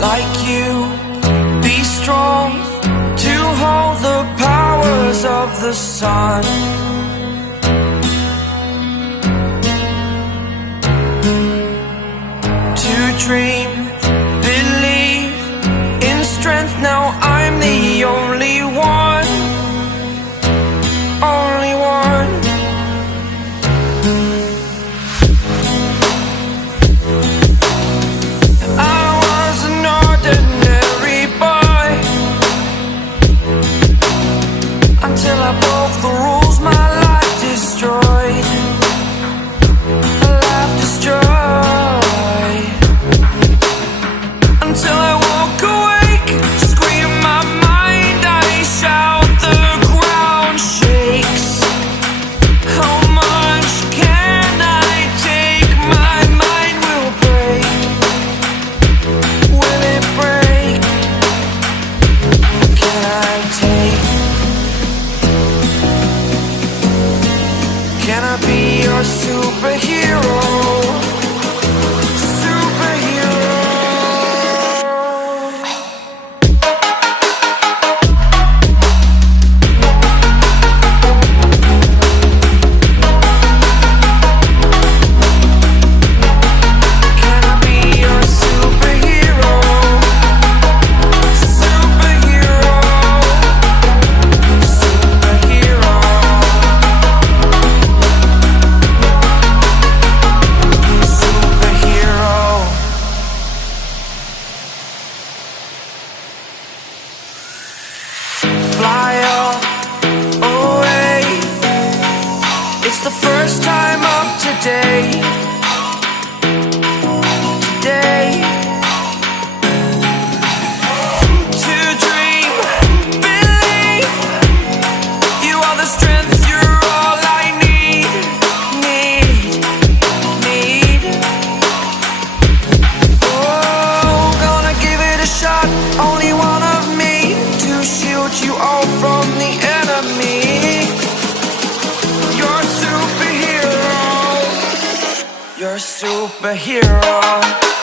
like you, be strong to hold the powers of the sun. To dream, believe in strength, now I'm the only one, only one. I was an ordinary boy until I broke the rules, my life destroyed, a life destroyed. Until I woke awake, scream my mind, I shout, the ground shakes. How much can I take? My mind will break. Will it break? Can I take? Can I be your superhero? Fly up away. It's the first time of today. Today. To dream, believe. You are the strength, you're all I need. Oh, gonna give it a shot. Only one of me to shield you all from the enemy. You're a superhero. You're a superhero.